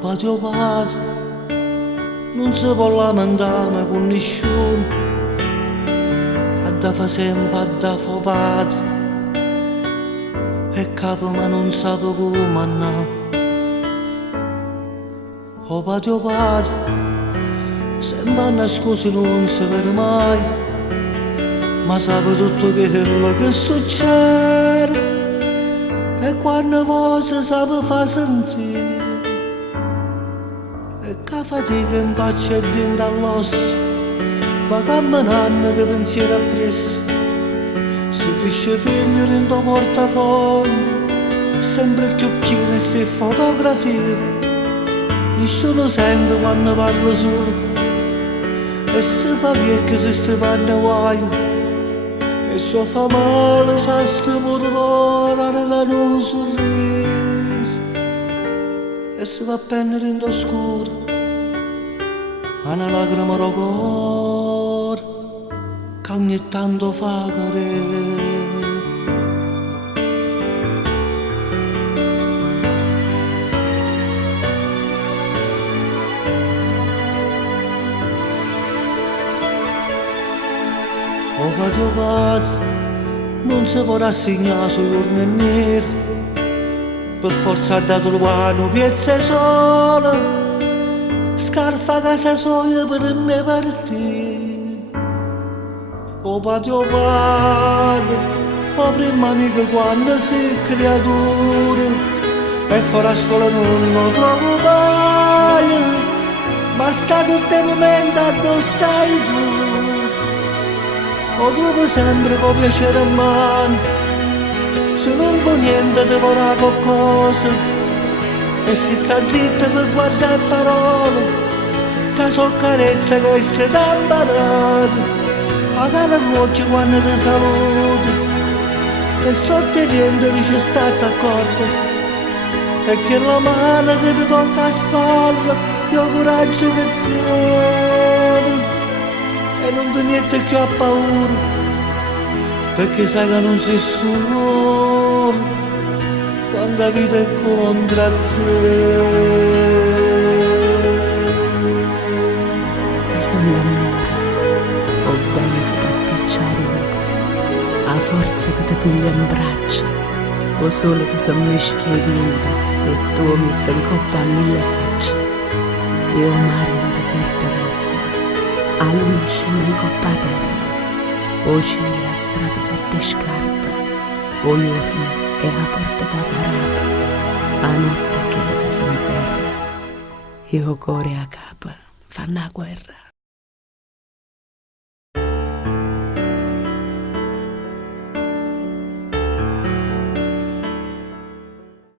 patio pace, non si può lamentare con nessuno, da fa sempre da fopate, e capo ma non sa come andare. O patio pace, sembra nascosto non si vede mai, ma sa tutto quello che succede, e quando cosa sa fa sentire. E che fatica in faccia e dentro all'osso, va camminando che pensiero appresso. Si cresce figlio in tuo portafoglio, sempre più piene ste fotografie. Nessuno sente quando parla solo, e si fa vecchio se sti panni guai. E so fa male sa sti motolora ne danno un sorriso, e si va a prendere in oscuro una lacrima da cuore che ogni tanto fa cadere. O patio pace, non si può rassegnare sui giorni neri, per forza da trovare una piazza sola, scarfa casa soia per me partire. O patio pace, o prima amica quando sei creatura, e fuori a scuola non lo trovo mai, ma sta tutto il momento dove stai tu. O trovo sempre con piacere a mano, se non vuoi niente ti vorrà qualcosa, e si sta zitta per guardare parole, che so carezza che sei imparata, a cara all'occhio quando ti saluti, e sotto il niente dice stata accorta, e che la mano che ti tocca a spalla, io coraggio che tieni, e non ti metti più a paura, perché sai che non sei solo quando la vita è contro te. Io sono l'amore, o bene che ti appicciare, a forza che ti piglia in braccia, o solo che si mischia i vinti e tu metti in coppa a mille facce. Io mare non deserterò, a luna scende in coppa a terra, o cieli a strada sotto le scarpe, o giorni e a porta da sarapa, a notte che la si inserra, io cuore a capo, fanno la guerra.